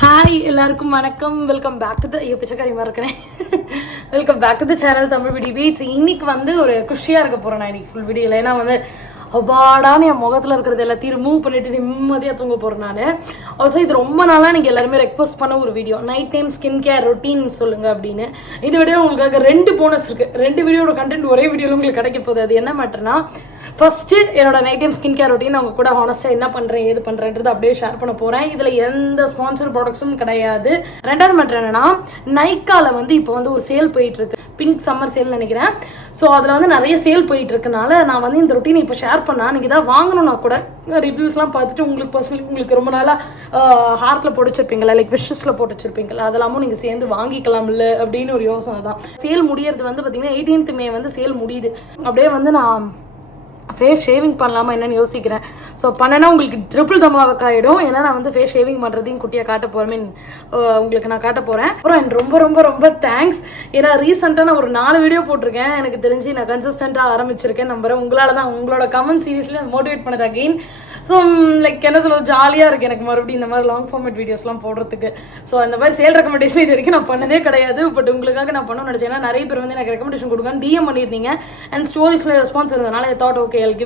Hi எல்லாருக்கும் வணக்கம். Welcome back to த பிச்சைக்காரி மாதிரி இருக்கேன். Welcome back to the channel Tamil video beats. இன்னைக்கு வந்து ஒரு குஷியாக இருக்க போகிறேன் நான் இன்னைக்கு ஃபுல் வீடியோவில். ஏன்னா வந்து அவ்வாடான்னு என் முகத்தில் இருக்கிறது எல்லாத்தையும் ரிமூவ் பண்ணிட்டு நிம்மதியாக தூங்க போகிறேன் நான். ஆல்சோ இது ரொம்ப நாளாக நீங்கள் எல்லாருமே ரெக்வஸ்ட் பண்ண ஒரு video, night time skin care routine சொல்லுங்கள் அப்படின்னு. இந்த வீடியோ உங்களுக்காக 2 போனஸ் இருக்குது. 2 வீடியோட கண்டென்ட் ஒரே வீடியோவில் உங்களுக்கு கிடைக்க போகுது. அது என்ன மேட்டர்னா, ஃபர்ஸ்ட்டு என்னோட night time skin care routine அவங்க கூட ஹானஸ்ட்டாக என்ன பண்ணுறேன் ஏது பண்ணுறேன்றது அப்படியே ஷேர் பண்ண போகிறேன். இதில் எந்த ஸ்பான்சர் ப்ராடக்ட்ஸும் கிடையாது. 2வது மேட்டர் என்னன்னா, நைக்காவில் வந்து இப்போ வந்து ஒரு சேல் போயிட்டு இருக்கு, பிங்க் சம்மர் சேல் நினைக்கிறேன். ஸோ அதில் வந்து நிறைய சேல் போயிட்டு இருக்கனால நான் வந்து இந்த ரொட்டீனை இப்போ ஷேர் பண்ணால் நீங்கள் ஏதாவது வாங்கணும்னா கூட ரிவ்யூஸ்லாம் பார்த்துட்டு உங்களுக்கு பர்சனலி உங்களுக்கு ரொம்ப நாளாக ஹார்ட்டில் போட்டு வச்சிருப்பீங்களா, லைக் விஷஸில் போட்டு வச்சிருப்பீங்களா, அதெல்லாமும் நீங்கள் சேர்ந்து வாங்கிக்கலாம் இல்லை அப்படின்னு ஒரு யோசனை தான். சேல் முடியறது வந்து பார்த்தீங்கன்னா 18th மே வந்து சேல் முடியுது. அப்படியே வந்து நான் ஃபேஸ் ஷேவிங் பண்ணலாமா என்னன்னு யோசிக்கிறேன். ஸோ பண்ணனா உங்களுக்கு ட்ரிபிள் தமாவுக்கு ஆகிடும். ஏன்னா நான் வந்து ஃபேஸ் ஷேவிங் பண்ணுறதையும் குட்டியாக காட்ட போகிறேன். உங்களுக்கு நான் காட்ட போகிறேன். அப்புறம் எனக்கு ரொம்ப ரொம்ப ரொம்ப தேங்க்ஸ். ஏன்னா ரீசெண்டாக நான் ஒரு 4 வீடியோ போட்டிருக்கேன். எனக்கு தெரிஞ்சு நான் கன்சிஸ்டண்ட்டாக ஆரம்பிச்சிருக்கேன். நம்புறேன் உங்களால் தான், உங்களோட கமெண்ட் சீரீஸ்ல மோட்டிவேட் பண்ணது அகெயின். ஸோ லைக் என்ன சொல்ல, ஜாலியாக இருக்குது எனக்கு மறுபடியும் இந்த மாதிரி லாங் ஃபார்மேட் வீடியோஸ்லாம் போடுறதுக்கு. ஸோ அந்த மாதிரி சேல் ரெக்கமெண்டேஷன் இது வரைக்கும் நான் பண்ணதே கிடையாது. பட் உங்களுக்காக நான் பண்ணணும்னு நினச்சேன். ஏன்னா நிறைய பேர் வந்து எனக்கு ரெக்கமெண்டேஷன் கொடுங்க டிஎம் பண்ணியிருந்தீங்க. அண்ட் ஸ்டோரிஸில் ரெஸ்பான்ஸ் இருந்ததுனால I thought okay I'll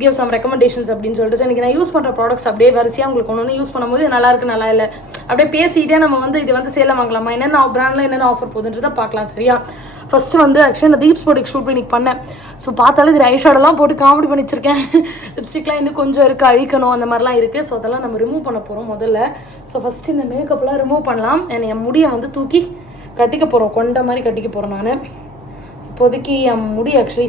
give some recommendations அப்படின்னு சொல்லிட்டு. ஸோ எனக்கு நான் யூஸ் பண்ணுற ப்ராடக்ட்ஸ் அப்படியே வரிசையாக உங்களுக்கு ஒன்று யூஸ் பண்ணும்போது நல்லா இருக்கு நல்லா இல்லை அப்படியே பேசிக்கிட்டே நம்ம வந்து இது வந்து சேலை வாங்கலாமா, என்னென்ன பிராண்டில் என்னென்ன ஆஃபர் போகுதுன்றதை பார்க்கலாம். சரியா? ஃபர்ஸ்ட் வந்து ஆக்சுவலி நான் தீப்ஸ் ப்ராடக்ட் ஷூட் பண்ணி பண்ணேன். ஸோ பார்த்தாலும் இது ஐஷேடெல்லாம் போட்டு காமெடி பண்ணி வச்சிருக்கேன். லிப்ஸ்டிக்லாம் இன்னும் கொஞ்சம் இருக்குது, அழிக்கணும், அந்த மாதிரிலாம் இருக்குது. ஸோ அதெல்லாம் நம்ம ரிமூவ் பண்ண போகிறோம் முதல்ல. ஸோ ஃபஸ்ட்டு இந்த மேக்கப்லாம் ரிமூவ் பண்ணலாம். என் முடியை வந்து தூக்கி கட்டிக்க போகிறோம், கொண்ட மாதிரி கட்டிக்க போகிறேன் நான். இப்போதைக்கு என் முடி ஆக்சுவலி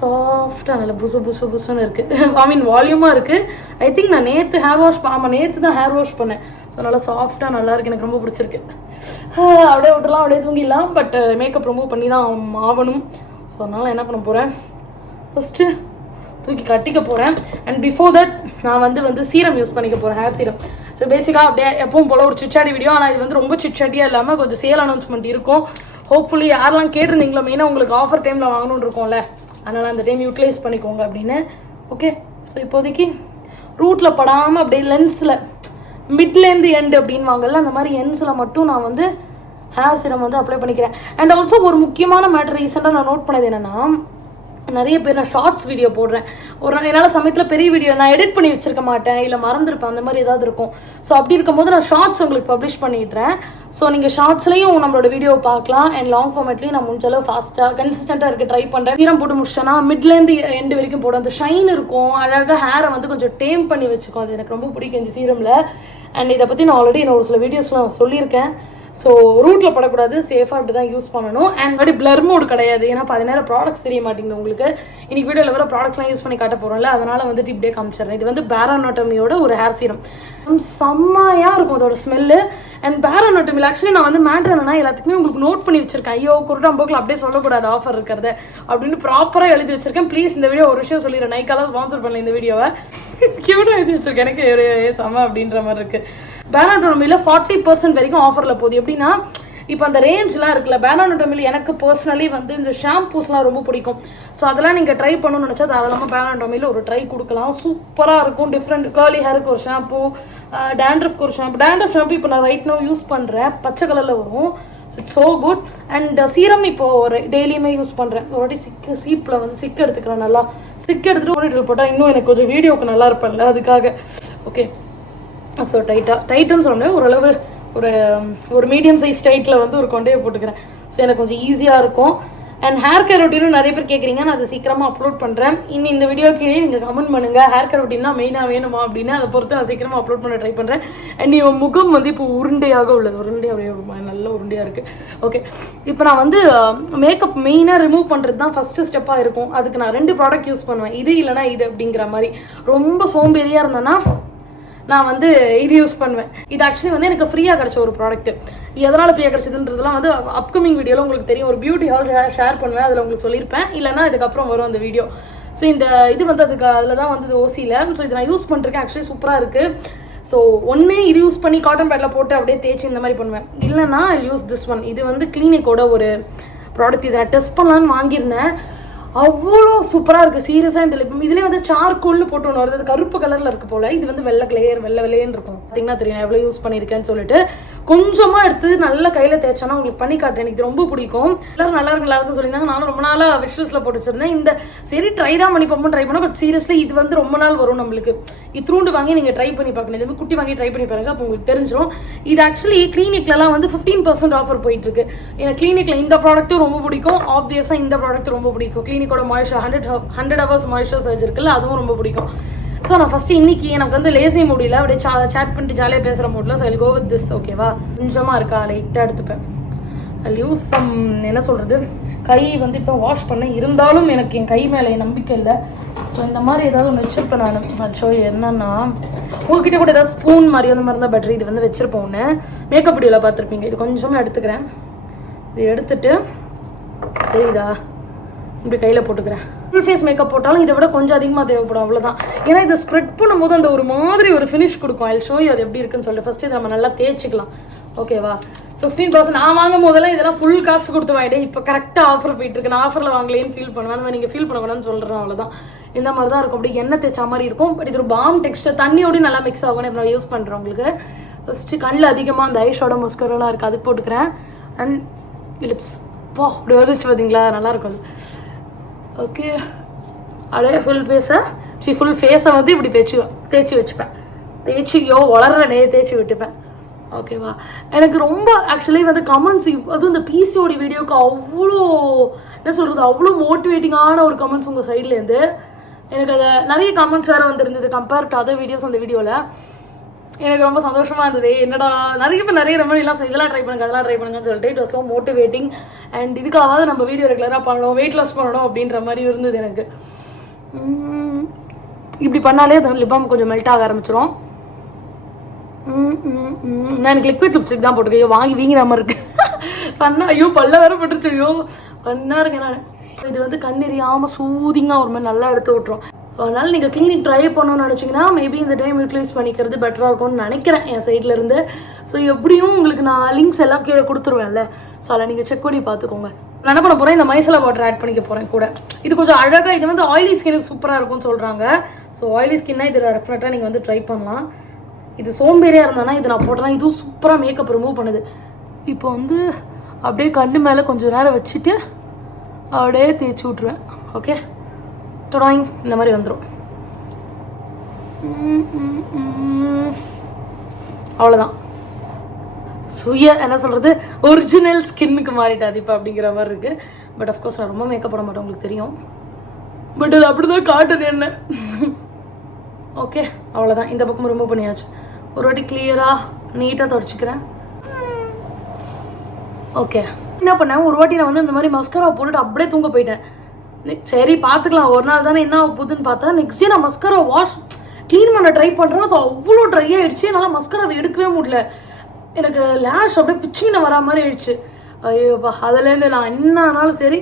சாஃப்டாக நல்லா புசு புசு புசுன்னு இருக்குது. ஐ மீன் வால்யூமாக இருக்குது. ஐ திங்க் நான் நேற்று ஹேர் வாஷ் நேற்று தான் ஹேர் வாஷ் பண்ணேன். ஸோ நல்லா சாஃப்டாக நல்லா இருக்குது, எனக்கு ரொம்ப பிடிச்சிருக்கு. அப்படியே விட்டுலாம் அப்படியே தூங்கிடலாம். பட் மேக்கப் ரிமூவ் பண்ணி தான் ஆகணும். ஸோ அதனால் என்ன பண்ண போகிறேன், ஃபஸ்ட்டு தூக்கி கட்டிக்க போகிறேன். அண்ட் பிஃபோர் தட் நான் வந்து சீரம் யூஸ் பண்ணிக்க போகிறேன், ஹேர் சீரம். ஸோ பேசிக்காக அப்படியே எப்பவும் போல் ஒரு சிச்சாடி வீடியோ. ஆனால் இது வந்து ரொம்ப சிச்சாட்டியாக இல்லாமல் கொஞ்சம் சேல் அனௌன்ஸ்மெண்ட் இருக்கும். ஹோப்ஃபுல்லி யாரெல்லாம் கேட்டிருந்தீங்களோ, மெயினாக உங்களுக்கு ஆஃபர் டைமில் வாங்கணும்னு இருக்கும்ல, அதனால் அந்த டைம் யூட்டிலைஸ் பண்ணிக்கோங்க அப்படின்னு. ஓகே, ஸோ இப்போதைக்கு ரூட்டில் படாமல் அப்படியே லென்ஸில் மிட்லேருந்து எண்டு அப்படின்னு வாங்கல, அந்த மாதிரி எண்ட்ஸில் மட்டும் நான் வந்து ஹேர் சீரம் வந்து அப்ளை பண்ணிக்கிறேன். அண்ட் ஆல்சோ ஒரு முக்கியமான மேட்டர் ரீசெண்டாக நான் நோட் பண்ணது என்னென்னா, நிறைய பேர் நான் ஷார்ட்ஸ் வீடியோ போடுறேன். ஒரு நாள் என்னால் சமயத்தில் பெரிய வீடியோ நான் எடிட் பண்ணி வச்சிருக்க மாட்டேன், இல்லை மறந்துருப்பேன், அந்த மாதிரி ஏதாவது இருக்கும். ஸோ அப்படி இருக்கும்போது நான் ஷார்ட்ஸ் உங்களுக்கு பப்ளிஷ் பண்ணிடுறேன். ஸோ நீங்கள் ஷார்ட்ஸ்லையும் நம்மளோட வீடியோ பார்க்கலாம். அண்ட் லாங் ஃபார்மேட்லையும் நான் முடிஞ்சளவு ஃபாஸ்ட்டாக கன்சிஸ்டண்ட்டாக இருக்க ட்ரை பண்ணுறேன். சீரம் போட்டு முடிச்சேன்னா மிட்லேருந்து எண்டு வரைக்கும் போடும். அந்த ஷைன் இருக்கும், அழகாக ஹேரை வந்து கொஞ்சம் டேம் பண்ணி வச்சுக்கும். அது எனக்கு ரொம்ப பிடிக்கும் இந்த சீரமில். அண்ட் இதை பற்றி நான் ஆல்ரெடி என்னோட சில வீடியோஸ்லாம் சொல்லியிருக்கேன். ஸோ ரூட்டில் படக்கூடாது, சேஃபாக அப்படி தான் யூஸ் பண்ணணும். அண்ட் அப்படி பிளர் மோட் கிடையாது. ஏன்னா 10 நேரம் ப்ராடக்ட்ஸ் தெரிய மாட்டேங்குது உங்களுக்கு. இன்னைக்கு வீடியோவில் வர ப்ராடக்ட்ஸ்லாம் யூஸ் பண்ணி காட்ட போகிறோம்ல, அதனால் வந்துட்டு இப்படியே காமிச்சிடுறேன். இது வந்து பேரானோட்டமியோட ஒரு ஹேர் சீரம். செம்மையாக இருக்கும் அதோட ஸ்மெல்லு. அண்ட் பேரானோட்டமியில் ஆக்சுவலி நான் வந்து மேட்ரு என்னன்னா, எல்லாத்துக்குமே உங்களுக்கு நோட் பண்ணி வச்சிருக்கேன். ஐயோ குருட்டாம்போக்கில் அப்படியே சொல்லக்கூடாது ஆஃபர் இருக்கிறத அப்படின்னு ப்ராப்பராக எழுதி வச்சிருக்கேன். ப்ளீஸ் இந்த வீடியோ ஒரு விஷயம் சொல்லிடுறேன், நைக்கால ஸ்பான்சர் பண்ணல இந்த வீடியோவை. கியூட்டாக எழுதி வச்சிருக்கேன், எனக்கு ஒரு செம அப்படின்ற மாதிரி இருக்குது. பேரானோட்டமியில் 40% வரைக்கும் ஆஃபரில் போகுது. எப்படின்னா, இப்போ அந்த ரேஞ்செலாம் இருக்குல்ல, பேரானோட்டமியில் எனக்கு பர்சனலி வந்து இந்த ஷாம்பூஸ்லாம் ரொம்ப பிடிக்கும். ஸோ அதெல்லாம் நீங்கள் ட்ரை பண்ணணும்னு நினச்சா தாராளமாக பேரானோட்டமியில் ஒரு ட்ரை கொடுக்கலாம். சூப்பராக இருக்கும். டிஃப்ரெண்ட் கேர்லி ஹேருக்கு ஒரு ஷாம்பூ, டேண்ட்ரஃப்க்கு ஒரு ஷாம்பு. டேண்ட்ரஃப் ஷாம்பு இப்போ நான் ரைட் நோ யூஸ் பண்ணுறேன், பச்சை கலரில் வரும். It's so good. And serum இப்போது ஒரு டெய்லியுமே யூஸ் பண்ணுறேன். ஒரு வாட்டி சீப்பில் வந்து சிக்கு எடுத்துக்கிறேன். நல்லா சிக்கு எடுத்துகிட்டு போனிட்டில் போட்டால் இன்னும் எனக்கு கொஞ்சம் வீடியோவுக்கு நல்லா இருப்பேன்ல, அதுக்காக. ஓகே, ஸோ டைட்டுன்னு சொல்ல முடியாது, ஓரளவு ஒரு மீடியம் சைஸ் டைட்டில் வந்து ஒரு கொண்டையை போட்டுக்கிறேன். ஸோ எனக்கு கொஞ்சம் ஈஸியாக இருக்கும். அண்ட் ஹேர் கேர் ரொட்டீனும் நிறைய பேர் கேட்குறீங்க, நான் அதை சீக்கிரமாக அப்லோட் பண்ணுறேன். இன்னும் இந்த வீடியோ கீழே நீங்கள் கமெண்ட் பண்ணுங்கள், ஹேர் கேர் ரொட்டீன் தான் மெயினாக வேணுமா அப்படின்னு. அதை பொறுத்து நான் சீக்கிரமாக அப்லோட் பண்ண ட்ரை பண்ணுறேன். அண்ட் இவன் முகம் வந்து இப்போ உருண்டையாக உள்ளது, உருண்டையாக நல்ல உருண்டையாக இருக்குது. ஓகே, இப்போ நான் வந்து மேக்கப் மெயினாக ரிமூவ் பண்ணுறது தான் ஃபஸ்ட்டு ஸ்டெப்பாக இருக்கும். அதுக்கு நான் 2 ப்ராடக்ட் யூஸ் பண்ணுவேன், இது இல்லைனா இது அப்படிங்கிற மாதிரி. ரொம்ப சோம்பேறியாக இருந்தேன்னா நான் வந்து இது யூஸ் பண்ணுவேன். இது ஆக்சுவலி வந்து எனக்கு ஃப்ரீயாக கிடச்ச ஒரு ப்ராடக்ட். எதனால் ஃப்ரீயாக கிடச்சதுன்றதுலாம் வந்து அப்கமிங் வீடியோவில் உங்களுக்கு தெரியும். ஒரு பியூட்டி ஹால் ஷேர் பண்ணுவேன், அதில் உங்களுக்கு சொல்லியிருப்பேன், இல்லைனா இதுக்கப்புறம் வரும் அந்த வீடியோ. ஸோ இந்த இது வந்து அதுக்கு அதில் தான் வந்து ஓசியில். ஸோ இதை நான் யூஸ் பண்ணிருக்கேன், ஆக்சுவலி சூப்பராக இருக்குது. ஸோ ஒன்று இது யூஸ் பண்ணி காட்டன் பேட்டில் போட்டு அப்படியே தேய்ச்சி இந்த மாதிரி பண்ணுவேன். இல்லைனா ஐ யூஸ் திஸ் ஒன். இது வந்து கிளினிக்கோட ஒரு ப்ராடக்ட். இதை நான் டெஸ்ட் பண்ணலான்னு வாங்கியிருந்தேன். அவ்வளோ சூப்பராக இருக்குது சீரியஸாக. இந்த லிப் இதுலேயே வந்து சார்கோல்னு போட்டு ஒன்று வருது, அது கருப்பு கலரில் இருக்கு போல். இது வந்து வெள்ளை வெள்ளைன்னு இருக்கும். பார்த்தீங்கன்னா தெரியும் நான் எவ்வளோ யூஸ் பண்ணியிருக்கேன்னு சொல்லிட்டு. கொஞ்சமாக எடுத்து நல்லா கையில் தேய்ச்சோன்னா உங்களுக்கு பண்ணி காட்டுறேன். எனக்கு ரொம்ப பிடிக்கும். எல்லாரும் நல்லா இருக்குன்னு சொல்லியிருந்தாங்க. நானும் ரொம்ப நாளாக விஷஸில் போட்டு வச்சிருந்தேன். இந்த சரி ட்ரை தான் பண்ணி பார்ப்போம் ட்ரை பண்ணோம். பட் சீரியஸ்லி இது வந்து ரொம்ப நாள் வரும் நம்மளுக்கு. இத்ரூண்டு வாங்கி நீங்கள் ட்ரை பண்ணி பார்க்கணும். இது வந்து குட்டி வாங்கி ட்ரை பண்ணி பாருங்க, அப்போ உங்களுக்கு தெரிஞ்சிடும். இது ஆக்சுவலி கிளினிக்லலாம் வந்து 15% ஆஃபர் போயிட்டு இருக்கு. எனக்கு கிளினிக்ல இந்த ப்ராடக்ட்டும் ரொம்ப பிடிக்கும். ஆப்வியஸாக இந்த ப்ராடக்ட் ரொம்ப பிடிக்கும். கிளினிக்கோட மாய்ஸ்சர் 100 ஹவர்ஸ் மாய்ஸ்சர் சர்ஜ் இருக்குல்ல, அதுவும் ரொம்ப பிடிக்கும். ஸோ நான் ஃபஸ்ட்டு இன்னைக்கு எனக்கு வந்து லேசி முடியல, அப்படியே சேட் பண்ணிட்டு ஜாலியாக பேசுகிற மூடில். So I go with this. ஓகேவா? கொஞ்சமாக இருக்கா, லைட்டாக எடுத்துப்பேன். ஐ யூஸ் சம் என்ன சொல்கிறது, கை வந்து இப்போ வாஷ் பண்ணேன். இருந்தாலும் எனக்கு என் கை மேலே நம்பிக்கை இல்லை. ஸோ இந்த மாதிரி ஏதாவது ஒன்று வச்சுருப்பேன் நான். ஷோ என்னன்னா உங்ககிட்ட கூட ஏதாவது ஸ்பூன் மாதிரி அந்த மாதிரி தான் பெட்டர். இது வந்து வச்சுருப்போம் ஒன்று மேக்கப் வீடியோவில் பார்த்துருப்பீங்க. இது கொஞ்சமாக எடுத்துக்கிறேன். இது எடுத்துட்டு தெரியுதா இப்படி கையில் போட்டுக்கிறேன். ஃபுல் ஃபேஸ் மேக்கப் போட்டாலும் இதை விட கொஞ்சம் அதிகமாக தேவைப்படும், அவ்வளோதான். ஏன்னா இதை ஸ்ப்ரெட் பண்ணும்போது அந்த ஒரு மாதிரி ஒரு ஃபினிஷ் கொடுக்கும். ஐ ஷோ யூ அது எப்படி இருக்குன்னு சொல்லிட்டு. ஃபஸ்ட்டு இதை நம்ம நல்லா தேய்ச்சிக்கலாம். ஓகேவா? 15% நான் வாங்கும் போதெல்லாம் இதெல்லாம் ஃபுல் காசு கொடுத்து வாங்கிட்டேன். இப்போ கரெக்டாக ஆஃபர் போயிட்டு இருக்கு. நான் ஆஃபரில் வாங்கலேன்னு ஃபீல் பண்ணுவேன். அந்த மாதிரி நீங்கள் ஃபீல் பண்ண வேணாம்னு சொல்கிறேன், அவ்வளோதான். இந்த மாதிரி தான் இருக்கும். அப்படி எண்ணெய் தேய்ச்சா மாதிரி இருக்கும். பட் இது ஒரு பாம் டெக்ஸ்டர், தண்ணியோடய நல்லா மிக்ஸ் ஆகும். இப்போ நான் யூஸ் பண்ணுறேன். உங்களுக்கு ஃபஸ்ட்டு கண்ணில் அதிகமாக அந்த ஐஷோட மஸ்கரெல்லாம் இருக்குது, அதுக்கு போட்டுக்கிறேன். அண்ட் லிப்ஸ் போ அப்படி வந்துச்சு பார்த்தீங்களா, நல்லாயிருக்கும் அது. ஓகே, அப்படியே ஃபுல் ஃபேஸை வந்து இப்படி தேய்ச்சி வச்சுப்பேன். வளர்றனே தேய்ச்சி விட்டுப்பேன். ஓகேவா? எனக்கு ரொம்ப ஆக்சுவலி வந்து கமெண்ட்ஸ், அதுவும் இந்த பிசிஓடி வீடியோக்கு அவ்வளோ என்ன சொல்கிறது, அவ்வளோ மோட்டிவேட்டிங்கான ஒரு கமெண்ட்ஸ் உங்கள் சைட்லேருந்து. எனக்கு அதை நிறைய கமெண்ட்ஸ் வேறு வந்துருந்தது கம்பேர் டு அதர் வீடியோஸ். அந்த வீடியோவில் எனக்கு ரொம்ப சந்தோஷமாக இருந்தது. என்னடா நிறைய பேர் நிறைய ரெமடிலாம் இதெல்லாம் ட்ரை பண்ணுங்க, அதெல்லாம் ட்ரை பண்ணுங்கன்னு சொல்லிட்டு it was so motivating. And இதுக்காவது நம்ம வீடியோ ரெகுலராக பண்ணணும், வெயிட் லாஸ் பண்ணணும் அப்படின்ற மாதிரி இருந்தது எனக்கு. இப்படி பண்ணாலே அந்த லிப் பாம் கொஞ்சம் மெல்ட் ஆக ஆரம்பிச்சிடும். நான் எனக்கு லிக்விட் லிப்ஸ்டிக் தான் போட்டுருக்கேன். ஐயோ வாங்கி வீங்கிற மாதிரி இருக்கு. பண்ணா ஐயோ பல்ல வேற போட்டுருச்சு. ஐயோ பண்ணா இருக்கேன் நான். இது வந்து கண்ணெறியாமல் சூதிங்காக ஒரு மாதிரி நல்லா எடுத்து விட்டுரும். அதனால நீங்கள் கிளினிக் ட்ரை பண்ணணும்னு நினச்சிங்கன்னா மேபி இந்த டைம் யூட்டிலைஸ் பண்ணிக்கிறது பெட்டராக இருக்கும்னு நினைக்கிறேன் என் சைட்லேருந்து. ஸோ எப்படியும் உங்களுக்கு நான் லிங்க்ஸ் எல்லாம் கீழே கொடுத்துருவேன்ல. ஸோ அதில் நீங்கள் செக் பண்ணி பார்த்துக்கோங்க. நான் என்ன பண்ண போகிறேன், இந்த மைசலா வாட்டர் ஆட் பண்ணிக்க போகிறேன் கூட. இது கொஞ்சம் அழகாக, இது வந்து ஆயிலி ஸ்கினுக்கு சூப்பராக இருக்கும்னு சொல்கிறாங்க. ஸோ ஆயிலி ஸ்கின்னா இதில் டெஃபினட்டாக நீங்கள் வந்து ட்ரை பண்ணலாம். இது சோம்பேறியாக இருந்தானா இது நான் போட்டேன்னா இதுவும் சூப்பராக மேக்கப் ரிமூவ் பண்ணுது. இப்போ வந்து அப்படியே கண்ணு மேலே கொஞ்சம் நேரம் வச்சுட்டு அப்படியே தேய்ச்சி விட்ருவேன். ஓகே, ட்ராயிங் இந்த மாதிரி வந்துடும். அவ்வளோதான். என்ன சொல்கிறது, ஒரிஜினல் ஸ்கின்னுக்கு மாறிட்டாது இப்போ அப்படிங்கிற மாதிரி இருக்குது. பட் அஃப்கோர்ஸ் நான் ரொம்ப மேக்கப் போட மாட்டேன், உங்களுக்கு தெரியும். பட் அது அப்படி தான் காட்டுது என்ன. ஓகே, அவ்வளோதான். இந்த பக்கம் ரிமூவ் பண்ணியாச்சு. ஒரு வாட்டி கிளியராக நீட்டாக தொடச்சிக்கிறேன். ஓகே, என்ன பண்ணேன், ஒரு வாட்டி நான் வந்து இந்த மாதிரி மஸ்கரா போட்டுட்டு அப்படியே தூங்க போயிட்டேன். சரி பார்த்துக்கலாம், ஒரு நாள் தானே என்ன போகுதுன்னு பார்த்தா நெக்ஸ்ட் டே நான் மஸ்கரா க்ளீன் பண்ண ட்ரை பண்ணுறேன். அது அவ்வளோ ட்ரை ஆகிடுச்சு. என்னால் மஸ்கராவை எடுக்கவே முடியல. எனக்கு லேஷ் அப்படியே பிச்சிங்கின வரா மாதிரி ஆயிடுச்சு. ஐயோப்பா, அதுலேருந்து நான் என்ன ஆனாலும் சரி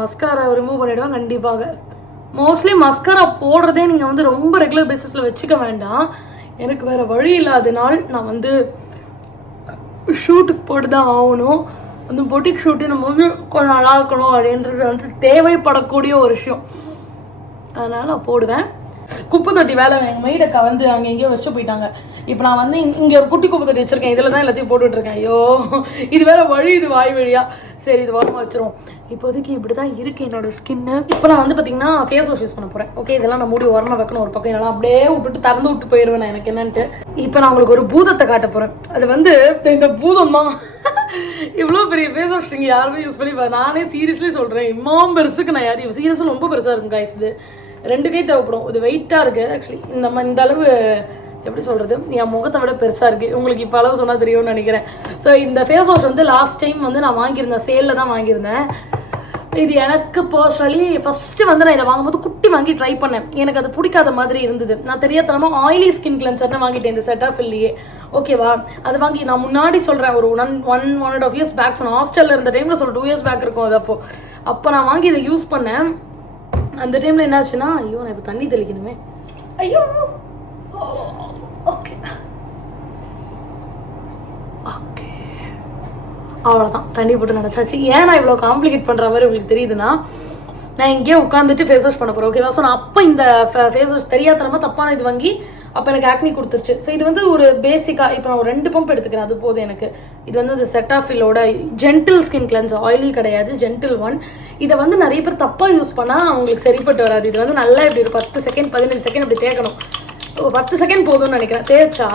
மஸ்காரா ரிமூவ் பண்ணிவிடுவேன் கண்டிப்பாக. மோஸ்ட்லி மஸ்காரா போடுறதே நீங்கள் வந்து ரொம்ப ரெகுலர் பேசிஸில் வச்சுக்க வேண்டாம். எனக்கு வேறு வழி இல்லாதனால் நான் வந்து ஷூட்டுக்கு போட்டு தான் ஆகணும். அந்த பொட்டிக் ஷூட்டு நம்ம வந்து கொஞ்சம் நல்லா இருக்கணும் அப்படின்றது வந்து தேவைப்படக்கூடிய ஒரு விஷயம். அதனால் நான் போடுவேன். குப்பை தொட்டி வேலை எங்கள் மைடக்கா வந்து அங்கே எங்கேயோ வச்சுட்டு போயிட்டாங்க. இப்போ நான் வந்து இங்கே ஒரு குட்டி குப்பை தொட்டி வச்சுருக்கேன். இதில் தான் எல்லாத்தையும் போட்டுட்ருக்கேன். ஐயோ இது வேறு வழி, இது வாய் வழியாக. சரி, இது ஓரமாக வச்சிருவோம். இப்போதைக்கு இப்படி தான் இருக்குது என்னோடய ஸ்கின்னு. இப்போ நான் வந்து பார்த்திங்கன்னா ஃபேஸ் வாஷ் யூஸ் பண்ண போகிறேன். ஓகே, இதெல்லாம் நான் மூடி ஓரமாக வைக்கணும் ஒரு பக்கம். என்னால் அப்படியே விட்டுட்டு திறந்து விட்டு போயிடுவேன் நான், எனக்கு என்னன்ட்டு. இப்போ நான் உங்களுக்கு ஒரு பூதத்தை காட்ட போகிறேன். அது வந்து இந்த பூதம் தான். இவ்வளோ பெரிய ஃபேஸ் வாஷ் நீங்கள் யாருமே யூஸ் பண்ணி நானே சீரியஸ்லி சொல்கிறேன். இம்மாம் பெருசுக்கு நான் யாரும் சீரியஸாக ரொம்ப பெருசாக இருக்கும் காய்ஸ். இது 2 கை தேவைப்படும். இது வெயிட்டாக இருக்குது ஆக்சுவலி. இந்த அளவு எப்படி சொல்கிறது, என் முகத்தை விட பெருசாக இருக்குது. உங்களுக்கு இப்போ அளவு சொன்னால் தெரியும்னு நினைக்கிறேன். ஸோ இந்த ஃபேஸ் வாஷ் வந்து லாஸ்ட் டைம் வந்து நான் வாங்கியிருந்தேன், சேலில் தான் வாங்கியிருந்தேன். இது எனக்கு பர்சனலி ஃபஸ்ட்டு வந்து நான் இதை வாங்கும்போது குட்டி வாங்கி ட்ரை பண்ணேன். எனக்கு அது பிடிக்காத மாதிரி இருந்தது. நான் தெரியாதனமாக ஆயிலி ஸ்கின் கிளென்சர்னு வாங்கிட்டேன் இந்த செட்டாஃபில்லையே. ஓகேவா, அது வாங்கி நான் முன்னாடி சொல்கிறேன் ஒரு 1.5 years பேக் சொன்னேன். ஹாஸ்டலில் இருந்த டைமில் சொல்ல 2 years பேக் இருக்கும் அது. அப்போ நான் வாங்கி இதை யூஸ் பண்ணேன். அந்த டைமில் என்ன ஆச்சுன்னா, ஐயோ நான் இப்போ தண்ணி தெளிக்கணுமே. ஐயோ ஓகே ஓகே அவ்வளோதான், தண்ணி போட்டு நினச்சாச்சு. ஏன் நான் இவ்வளோ காம்ப்ளிகேட் பண்ணுற மாதிரி உங்களுக்கு தெரியுதுன்னா, நான் இங்கேயே உட்காந்துட்டு ஃபேஸ் வாஷ் பண்ண போகிறேன். ஓகேவா? ஸோ நான் அப்போ இந்த ஃபேஸ் வாஷ் தெரியாதனமா தப்பான இது வாங்கி அப்போ எனக்கு ஆக்னி கொடுத்துருச்சு. ஸோ இது வந்து ஒரு பேசிக்காக இப்போ நான் ஒரு 2 பம்ப் எடுத்துக்கிறேன், அது போதும் எனக்கு. இது வந்து அந்த செட்டாஃபிலோட ஜென்டில் ஸ்கின் கிளென்சர், ஆயிலி கிடையாது, ஜென்டில் ஒன். இதை வந்து நிறைய பேர் தப்பாக யூஸ் பண்ணால் அவங்களுக்கு சரிப்பட்டு வராது. இது வந்து நல்லா இப்படி ஒரு 10 செகண்ட் 15 செகண்ட் இப்படி தேய்க்கணும். 10 செகண்ட் போதும்னு நினைக்கிறேன். தேய்ச்சா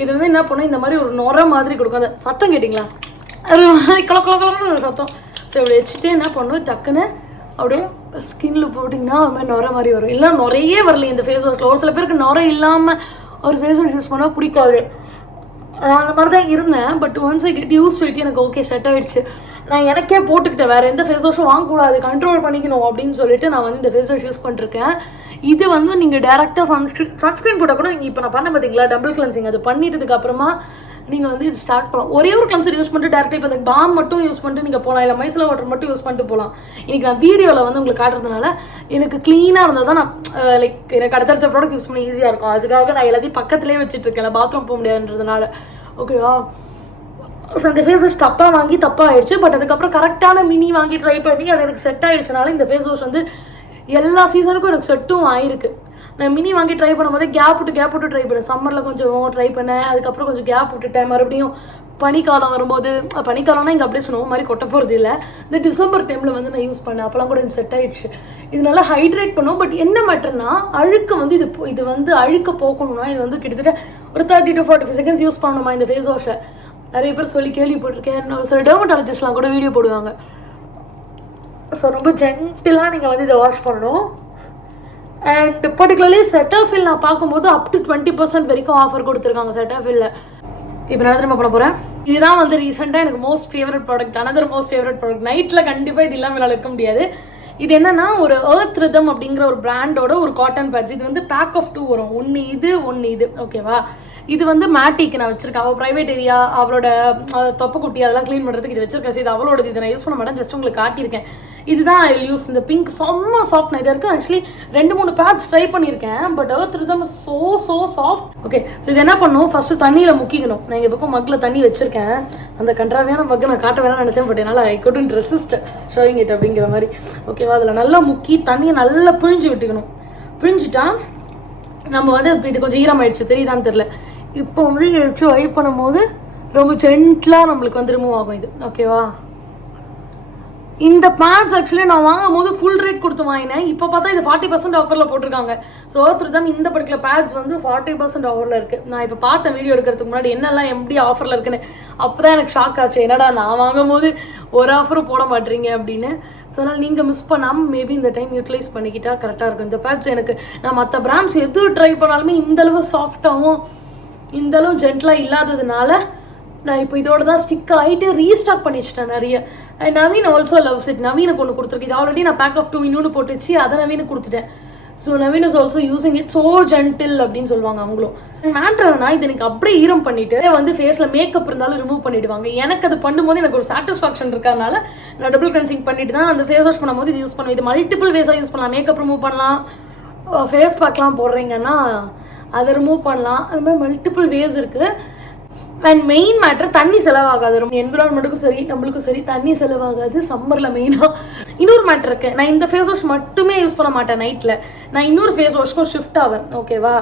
இது வந்து என்ன பண்ணும், இந்த மாதிரி ஒரு நுர மாதிரி கொடுக்கும். அந்த சத்தம் கேட்டிங்களா, அது மாதிரி கலக்கலக்கலன்னு சத்தம். ஸோ இப்படி வச்சுட்டு என்ன பண்ணும், டக்குன்னு அப்படியே ஸ்கின்ல போட்டிங்கன்னா அது மாதிரி நுர மாதிரி வரும். இல்லை நிறைய வரல இந்த ஃபேஸ் வாஷில். ஒரு சில பேருக்கு நுர இல்லாமல் ஒரு ஃபேஸ் வாஷ் யூஸ் பண்ணால் பிடிக்காது. நான் அந்த மாதிரி தான் இருந்தேன். But once I get used to it எனக்கு ஓகே செட் ஆகிடுச்சு. நான் எனக்கே போட்டுக்கிட்டேன், வேறு எந்த ஃபேஸ் வாஷும் வாங்கக்கூடாது, கண்ட்ரோல் பண்ணிக்கணும் அப்படின்னு சொல்லிட்டு நான் வந்து இந்த ஃபேஸ் வாஷ் யூஸ் பண்ணிருக்கேன். இது வந்து நீங்கள் டேரெக்டாக சன்ஸ்க்ரீன் போட்டால் கூட நீங்கள் இப்போ நான் பண்ண பார்த்தீங்களா டபுள் கிளென்சிங், அது பண்ணிட்டதுக்கு அப்புறமா நீங்கள் வந்து இது ஸ்டார்ட் பண்ணலாம். ஒரே ஒரு கிளென்சர் யூஸ் பண்ணிட்டு டேரெக்டாக இப்போ அந்த பாம் மட்டும் யூஸ் பண்ணிட்டு நீங்கள் போகலாம், இல்லை மைசலா வாட்டர் மட்டும் யூஸ் பண்ணிட்டு போகலாம். இன்னைக்கு நான் வீடியோவில் வந்து உங்களுக்கு காட்டுறதுனால எனக்கு க்ளீனாக இருந்தால் தான் நான் லைக் எனக்கு அடுத்தடுத்த ப்ராடக்ட் யூஸ் பண்ண ஈஸியாக இருக்கும். அதுக்காக நான் எல்லாத்தையும் பக்கத்துலேயே வச்சுட்டு இருக்கேன், பாத்ரூம் போக முடியாதுன்றதுனால. ஓகேவா? அந்த ஃபேஸ் வாஷ் தப்பாக வாங்கி தப்பாக ஆயிடுச்சு. பட் அதுக்கப்புறம் கரெக்டான மினி வாங்கி ட்ரை பண்ணி அது எனக்கு செட் ஆயிடுச்சுனால இந்த ஃபேஸ் வாஷ் வந்து எல்லா சீசனுக்கும் எனக்கு செட்டும் ஆயிருக்கு. நான் மினி வாங்கி ட்ரை பண்ணும்போது கேப் விட்டு ட்ரை பண்ணேன். சம்மரில் கொஞ்சம் ட்ரை பண்ணேன், அதுக்கப்புறம் கொஞ்சம் கேப் விட்டுட்டேன். மறுபடியும் பனிக்காலம் வரும்போது, பனிக்காலம்னா இங்கே அப்படியே ஸ்னோ மாதிரி கொட்ட போகிறது இல்லை, இந்த டிசம்பர் டைமில் வந்து நான் யூஸ் பண்ணேன். அப்போலாம் கூட எனக்கு செட் ஆயிடுச்சு. இது நல்லா ஹைட்ரேட் பண்ணும். பட் என்ன மேட்டர்னா அழுக்கு வந்து இது வந்து அழுக்க போக்கணும்னா இது வந்து கிட்டத்தட்ட ஒரு 30 to 45 செகண்ட்ஸ் யூஸ் பண்ணணுமா இந்த ஃபேஸ் வாஷை. நிறைய பேர் சொல்லி கேள்விப்பட்டிருக்கேன். சில டெர்மட்டாலஜிஸ்ட்லாம் கூட வீடியோ போடுவாங்க. ஸோ ரொம்ப ஜென்டிலாக நீங்கள் வந்து இதை வாஷ் பண்ணணும். அண்ட் பர்டிகுலர்லி செட்டாஃபில் நான் பார்க்கும்போது அப் டு 20% வரைக்கும் ஆஃபர் கொடுத்துருக்காங்க செட்டாஃபில்ல. இப்போ நான் திரும்ப பண்ண போகிறேன். இதுதான் வந்து ரீசெண்டாக எனக்கு most favourite product, another most favourite product. நைட்டில் கண்டிப்பாக இது இல்லாமல் என்னால் இருக்க முடியாது. இது என்னன்னா ஒரு எர்த் ரிதம் அப்படிங்கிற ஒரு பிராண்டோட ஒரு காட்டன் பேட்ச். இது வந்து பேக் ஆஃப் 2 வரும், ஒன்று இது. ஓகேவா? இது வந்து மேட்டிக்கு நான் வச்சிருக்கேன். அவள் ப்ரைவேட் ஏரியா, அவளோட தொப்பை குட்டி அதெல்லாம் க்ளீன் பண்ணுறதுக்கு இது வச்சிருக்கேன். இது அவளோட, இது நான் யூஸ் பண்ண மாட்டேன், ஜஸ்ட் உங்களுக்கு காட்டியிருக்கேன். இதுதான் ஐ வில் யூஸ். இந்த பிங்க் செம்ம சாஃப்ட். நான் இது இருக்குது ஆக்சுவலி 2-3 பேட்ச் ட்ரை பண்ணியிருக்கேன். But earth rhythm so soft. Okay, so இது என்ன பண்ணும், ஃபர்ஸ்ட் தண்ணியில் முக்கிக்கணும். நான் எங்கள் பக்கம் மக்கில் தண்ணி வச்சிருக்கேன். அந்த கன்றாவியான மக்கு நான் காட்ட வேணாம்னு நினச்சேன். பட் என்னால் ஐ couldn't resist showing it அப்படிங்கிற மாதிரி. ஓகேவா? அதில் நல்லா முக்கி தண்ணியை நல்லா பிழிஞ்சு விட்டுக்கணும். பிழிஞ்சிட்டா நம்ம வந்து இது கொஞ்சம் ஈரமாயிடுச்சு, தெரியுதான்னு தெரியல. இப்போ வந்து எடுத்து வைப் பண்ணும்போது ரொம்ப ஜென்டிலாக நம்மளுக்கு வந்து ரிமூவ் ஆகும் இது. ஓகேவா? இந்த பேட்ச் ஆக்சுவலி நான் வாங்கும் போது ஃபுல் ரேட் கொடுத்து வாங்கினேன். இப்போ பார்த்தா இது 40% ஆஃபரில் போட்டிருக்காங்க. ஸோ தான் இந்த பர்டிகுலர் பேட்ச் வந்து 40% ஆஃபரில் இருக்குது. நான் இப்போ பார்த்த வீடியோ எடுக்கிறதுக்கு முன்னாடி என்னெல்லாம் எப்படி ஆஃபரில் இருக்குன்னு அப்போ தான் எனக்கு ஷாக் ஆச்சு. என்னடா நான் வாங்கும் போது ஒரு ஆஃபரும் போட மாட்டீங்க அப்படின்னு. ஸோ அதனால் நீங்கள் மிஸ் பண்ணாமல் மேபி இந்த டைம் யூட்டிலைஸ் பண்ணிக்கிட்டா கரெக்டாக இருக்கும். இந்த பேட்ச் எனக்கு நான் மற்ற பிராண்ட்ஸ் எது ட்ரை பண்ணாலுமே இந்தளவு சாஃப்டாகவும் இந்தளவு ஜென்டலாக இல்லாததுனால நான் இப்போ இதோட தான் ஸ்டிக் ஆகிட்டு ரீஸ்டாக் பண்ணி வச்சுட்டேன் நிறைய. Naveen also loves it. நவீனுக்கு ஒன்று கொடுத்துருக்கு. இது ஆல்ரெடி நான் பேக் ஆஃப் 2 இன்னொன்று போட்டு வச்சு அதை நவீனுக்கு கொடுத்துட்டேன். So Naveen is also using it so gentle அப்படின்னு சொல்லுவாங்க அவங்களும். மேட்டர்னா இது எனக்கு அப்படியே ஈரம் பண்ணிட்டு வந்து ஃபேஸில் மேக்கப் இருந்தாலும் ரிமூவ் பண்ணிடுவாங்க. எனக்கு அது பண்ணும்போது எனக்கு ஒரு சாட்டிஸ்ஃபேக்ஷன் இருக்கிறதுனால நான் டபுள் கிளென்சிங் பண்ணிட்டு தான் அந்த ஃபேஸ் வாஷ் பண்ணும்போது இது யூஸ் பண்ணுவேன். இது மல்டிபிள் வேஸாக யூஸ் பண்ணலாம். மேக்கப் ரிமூவ் பண்ணலாம், ஃபேஸ் பேக்லாம் போடுறீங்கன்னா அதை ரிமூவ் பண்ணலாம். அது மாதிரி மல்டிபிள் வேஸ் இருக்குது. அண்ட் மெயின் மேட்டர் தண்ணி செலவாகாது. ரொம்ப என்விரான்மெண்ட்டுக்கும் சரி நம்மளுக்கும் சரி தண்ணி செலவாகாது சம்மரில் மெயினாக. இன்னொரு மேட்டர் இருக்கு, நான் இந்த ஃபேஸ் வாஷ் மட்டுமே யூஸ் பண்ண மாட்டேன் நைட்டில். நான் இன்னொரு ஃபேஸ் வாஷ்க்கும் ஷிஃப்ட் ஆவேன். ஓகேவா?